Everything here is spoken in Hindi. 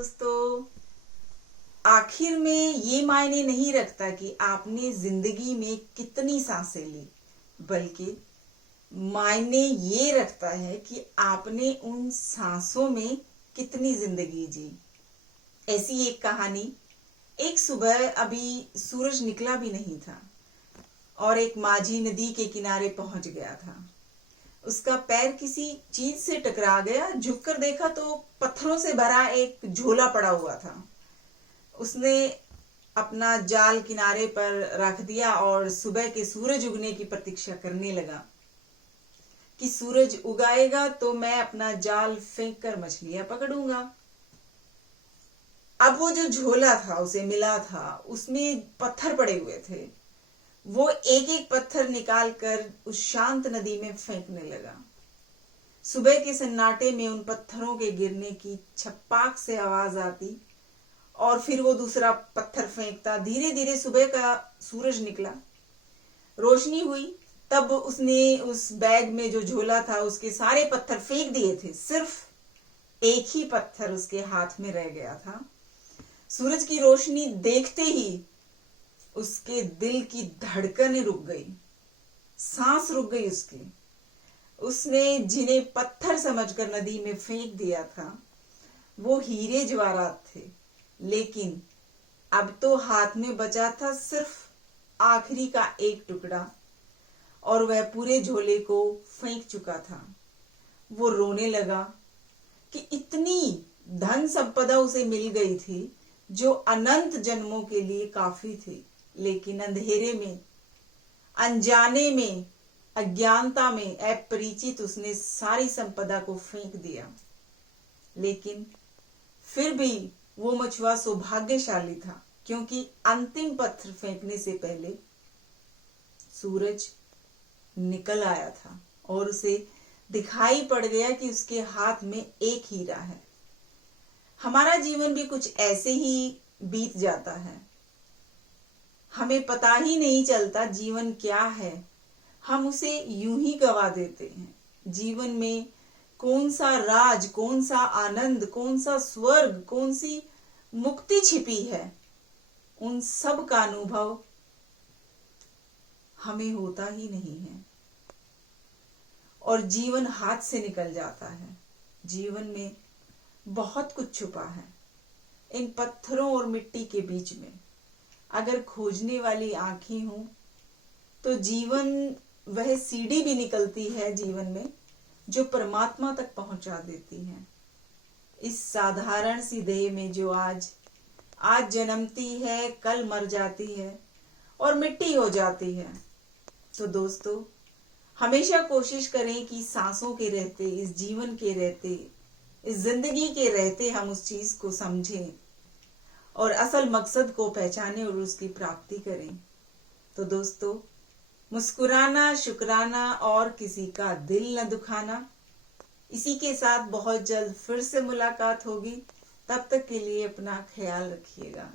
दोस्तों, आखिर में ये मायने नहीं रखता कि आपने जिंदगी में कितनी सांसें ली, बल्कि मायने ये रखता है कि आपने उन सांसों में कितनी जिंदगी जी। ऐसी एक कहानी। एक सुबह अभी सूरज निकला भी नहीं था और एक माझी नदी के किनारे पहुंच गया था। उसका पैर किसी चीज से टकरा गया। झुककर देखा तो पत्थरों से भरा एक झोला पड़ा हुआ था। उसने अपना जाल किनारे पर रख दिया और सुबह के सूरज उगने की प्रतीक्षा करने लगा कि सूरज उगाएगा तो मैं अपना जाल फेंक कर मछलियां पकड़ूंगा। अब वो जो झोला था उसे मिला था, उसमें पत्थर पड़े हुए थे। वो एक एक पत्थर निकालकर उस शांत नदी में फेंकने लगा। सुबह के सन्नाटे में उन पत्थरों के गिरने की छप्पाक से आवाज आती और फिर वो दूसरा पत्थर फेंकता। धीरे धीरे सुबह का सूरज निकला, रोशनी हुई। तब उसने उस बैग में जो झोला था उसके सारे पत्थर फेंक दिए थे। सिर्फ एक ही पत्थर उसके हाथ में रह गया था। सूरज की रोशनी देखते ही उसके दिल की धड़कनें रुक गई, सांस रुक गई उसकी। उसने जिन्हें पत्थर समझकर नदी में फेंक दिया था वो हीरे जवाहरात थे, लेकिन अब तो हाथ में बचा था सिर्फ आखिरी का एक टुकड़ा और वह पूरे झोले को फेंक चुका था। वो रोने लगा कि इतनी धन संपदा उसे मिल गई थी जो अनंत जन्मों के लिए काफी थी, लेकिन अंधेरे में, अनजाने में, अज्ञानता में, अपरिचित उसने सारी संपदा को फेंक दिया। लेकिन फिर भी वो मछुआ सौभाग्यशाली था, क्योंकि अंतिम पत्थर फेंकने से पहले सूरज निकल आया था और उसे दिखाई पड़ गया कि उसके हाथ में एक हीरा है। हमारा जीवन भी कुछ ऐसे ही बीत जाता है। हमें पता ही नहीं चलता जीवन क्या है, हम उसे यूं ही गवा देते हैं। जीवन में कौन सा राज, कौन सा आनंद, कौन सा स्वर्ग, कौन सी मुक्ति छिपी है, उन सब का अनुभव हमें होता ही नहीं है और जीवन हाथ से निकल जाता है। जीवन में बहुत कुछ छुपा है इन पत्थरों और मिट्टी के बीच में। अगर खोजने वाली आंखें हों तो जीवन वह सीढ़ी भी निकलती है जीवन में जो परमात्मा तक पहुंचा देती है। इस साधारण सी देह में जो आज जन्मती है, कल मर जाती है और मिट्टी हो जाती है। तो दोस्तों, हमेशा कोशिश करें कि सांसों के रहते, इस जीवन के रहते, इस जिंदगी के रहते हम उस चीज को समझें और असल मकसद को पहचानें और उसकी प्राप्ति करें। तो दोस्तों, मुस्कुराना, शुक्राना और किसी का दिल न दुखाना। इसी के साथ बहुत जल्द फिर से मुलाकात होगी। तब तक के लिए अपना ख्याल रखिएगा।